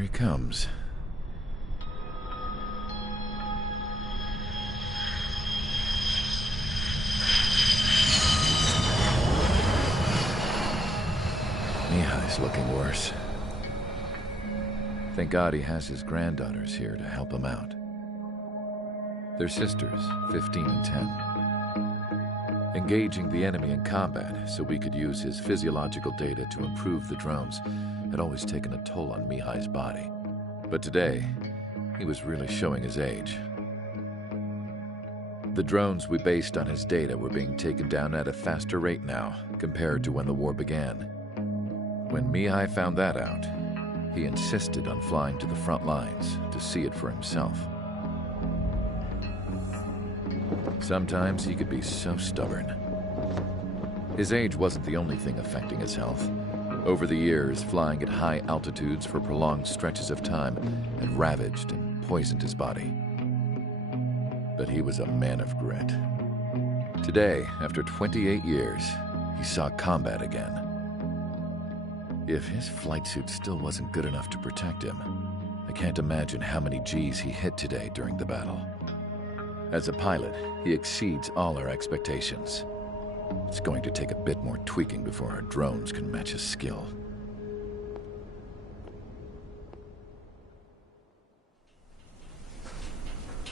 Here he comes. Mihai's looking worse. Thank God he has his granddaughters here to help him out. They're sisters, 15 and 10. Engaging the enemy in combat so we could use his physiological data to improve the drones had always taken a toll on Mihai's body. But today, he was really showing his age. The drones we based on his data were being taken down at a faster rate now compared to when the war began. When Mihai found that out, he insisted on flying to the front lines to see it for himself. Sometimes he could be so stubborn. His age wasn't the only thing affecting his health. Over the years, flying at high altitudes for prolonged stretches of time had ravaged and poisoned his body. But he was a man of grit. Today, after 28 years, he saw combat again. If his flight suit still wasn't good enough to protect him, I can't imagine how many Gs he hit today during the battle. As a pilot, he exceeds all our expectations. It's going to take a bit more tweaking before our drones can match his skill.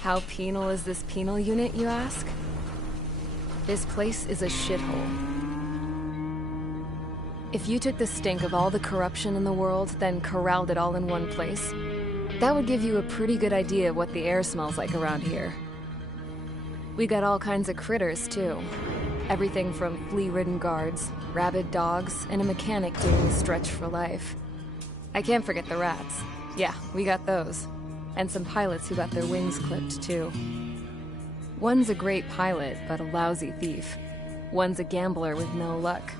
How penal is this penal unit, you ask? This place is a shithole. If you took the stink of all the corruption in the world, then corralled it all in one place, that would give you a pretty good idea of what the air smells like around here. We got all kinds of critters, too. Everything from flea-ridden guards, rabid dogs, and a mechanic doing the stretch for life. I can't forget the rats. Yeah, we got those. And some pilots who got their wings clipped, too. One's a great pilot, but a lousy thief. One's a gambler with no luck.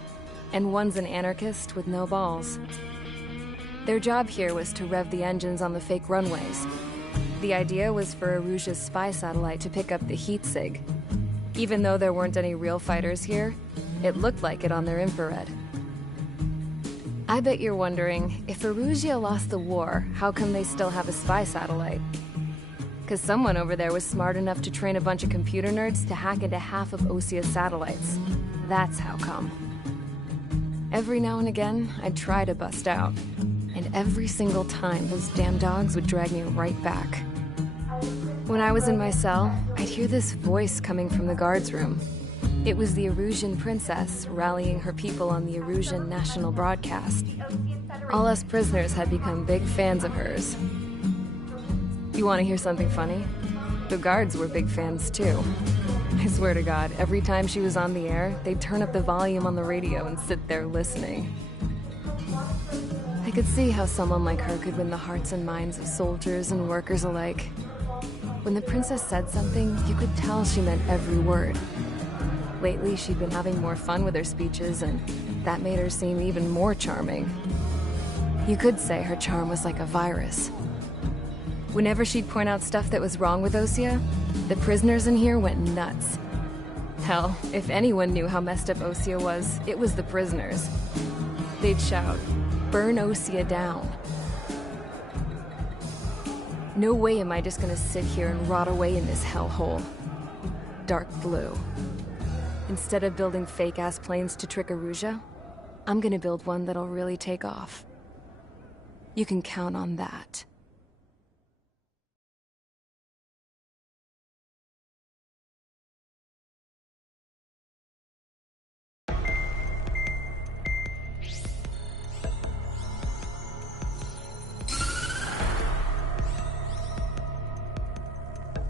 And one's an anarchist with no balls. Their job here was to rev the engines on the fake runways. The idea was for Erusia's spy satellite to pick up the heat sig. Even though there weren't any real fighters here, it looked like it on their infrared. I bet you're wondering, if Erusia lost the war, how come they still have a spy satellite? 'Cause someone over there was smart enough to train a bunch of computer nerds to hack into half of Osia's satellites. That's how come. Every now and again, I'd try to bust out. And every single time, those damn dogs would drag me right back. When I was in my cell, I'd hear this voice coming from the guards room. It was the Erusian princess rallying her people on the Erusian national broadcast. All us prisoners had become big fans of hers. You want to hear something funny? The guards were big fans too. I swear to God, every time she was on the air, they'd turn up the volume on the radio and sit there listening. I could see how someone like her could win the hearts and minds of soldiers and workers alike. When the princess said something, you could tell she meant every word. Lately, she'd been having more fun with her speeches, and that made her seem even more charming. You could say her charm was like a virus. Whenever she'd point out stuff that was wrong with Osia, the prisoners in here went nuts. Hell, if anyone knew how messed up Osia was, it was the prisoners. They'd shout, "Burn Osia down." No way am I just gonna sit here and rot away in this hellhole. Dark blue. Instead of building fake-ass planes to trick Erusia, I'm gonna build one that'll really take off. You can count on that.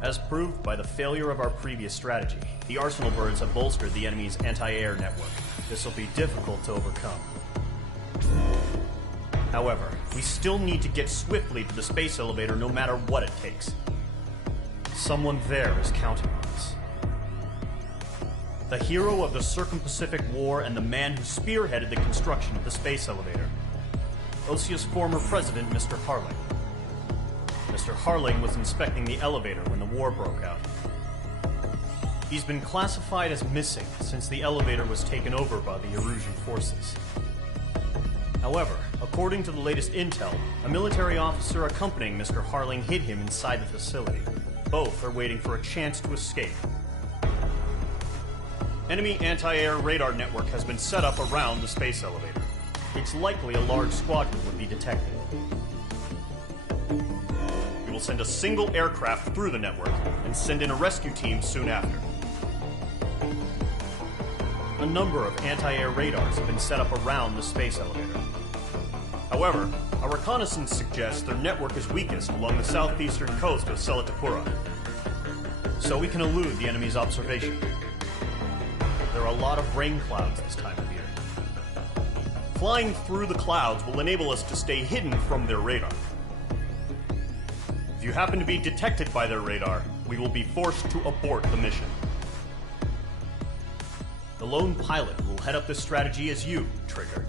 As proved by the failure of our previous strategy, the Arsenal birds have bolstered the enemy's anti-air network. This will be difficult to overcome. However, we still need to get swiftly to the space elevator no matter what it takes. Someone there is counting on us. The hero of the Circum-Pacific War and the man who spearheaded the construction of the space elevator. Osia's former president, Mr. Harling. Mr. Harling was inspecting the elevator when the war broke out. He's been classified as missing since the elevator was taken over by the Erusian forces. However, according to the latest intel, a military officer accompanying Mr. Harling hid him inside the facility. Both are waiting for a chance to escape. Enemy anti-air radar network has been set up around the space elevator. It's likely a large squadron would be detected. We will send a single aircraft through the network and send in a rescue team soon after. A number of anti-air radars have been set up around the space elevator. However, our reconnaissance suggests their network is weakest along the southeastern coast of Selatapura, so we can elude the enemy's observation. There are a lot of rain clouds this time of year. Flying through the clouds will enable us to stay hidden from their radar. If you happen to be detected by their radar, we will be forced to abort the mission. The lone pilot who will head up this strategy is you, Trigger.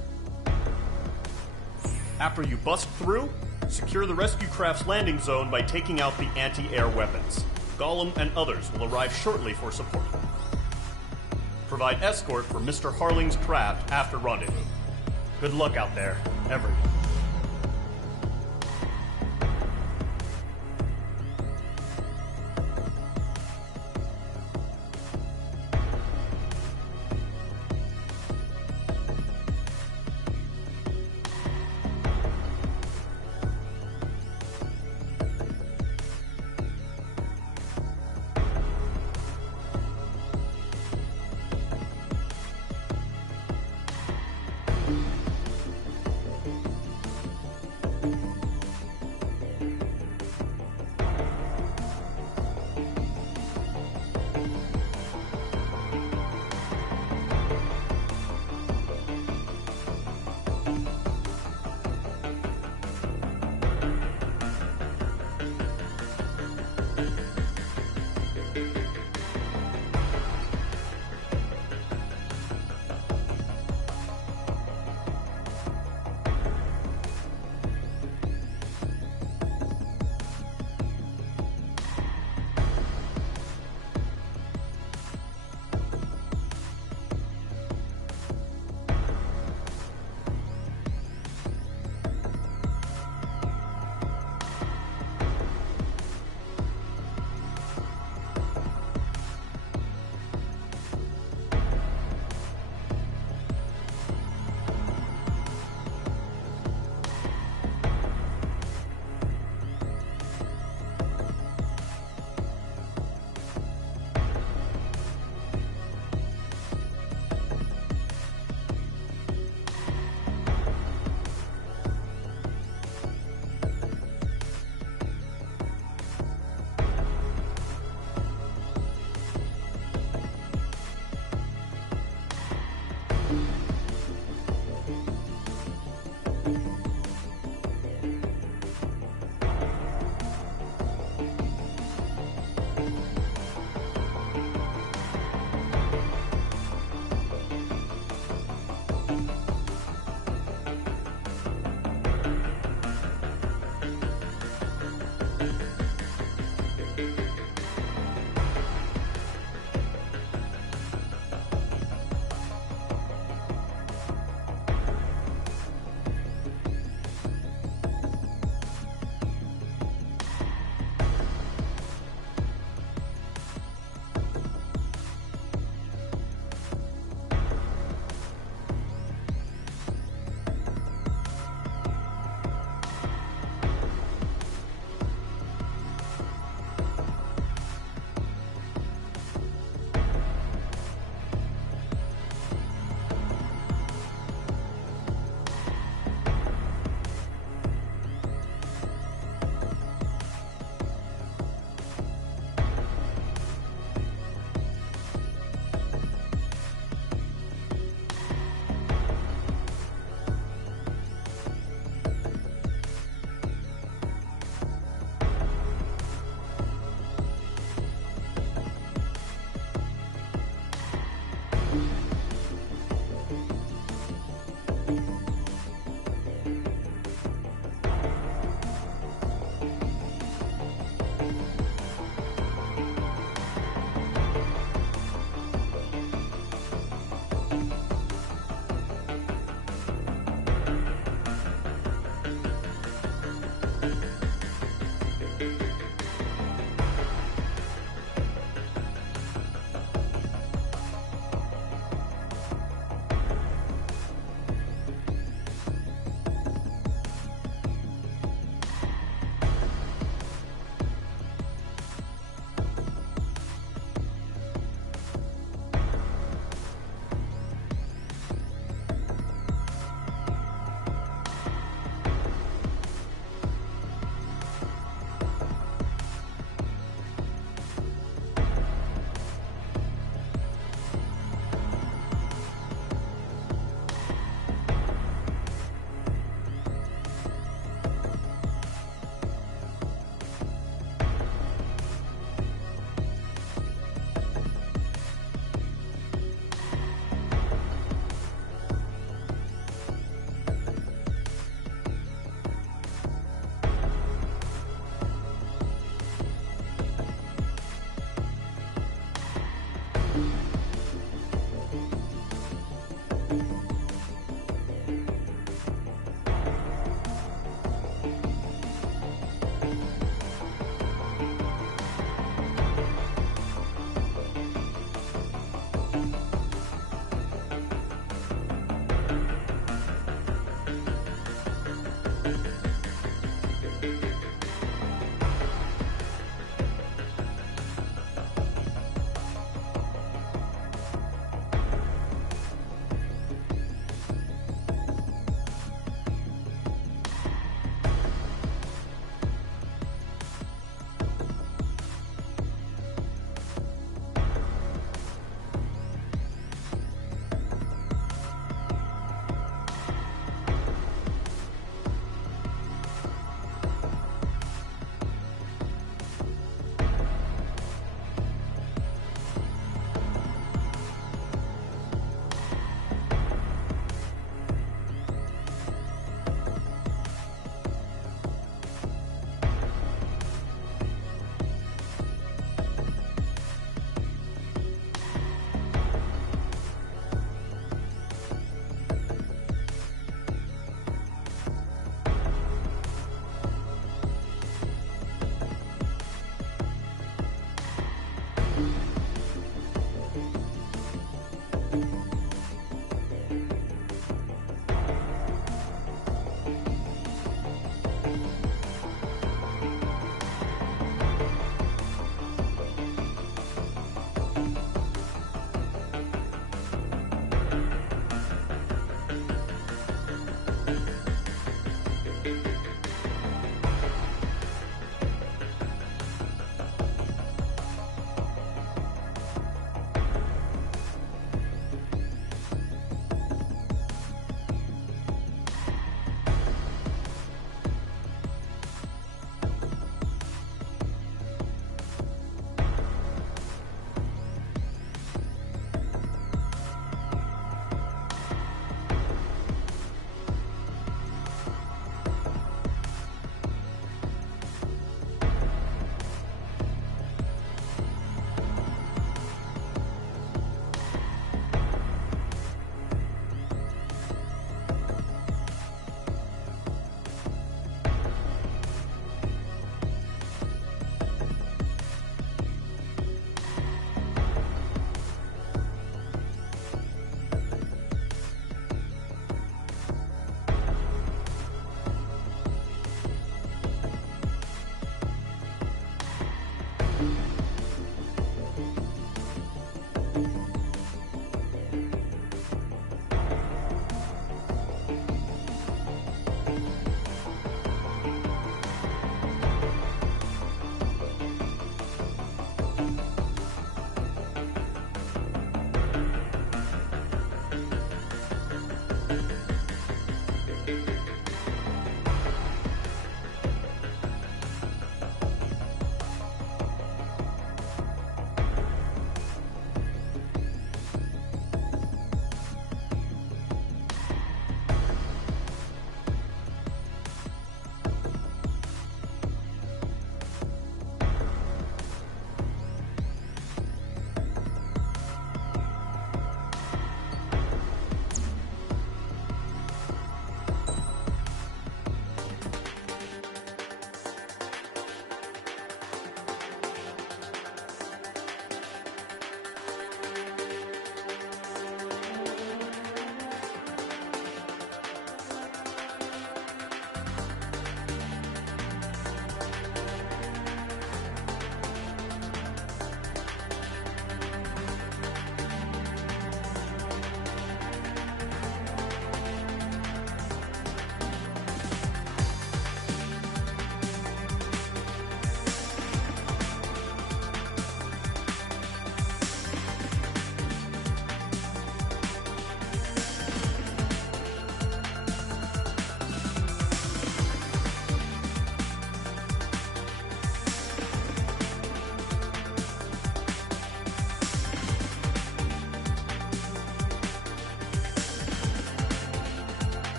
After you bust through, secure the rescue craft's landing zone by taking out the anti-air weapons. Gollum and others will arrive shortly for support. Provide escort for Mr. Harling's craft after rendezvous. Good luck out there, everyone.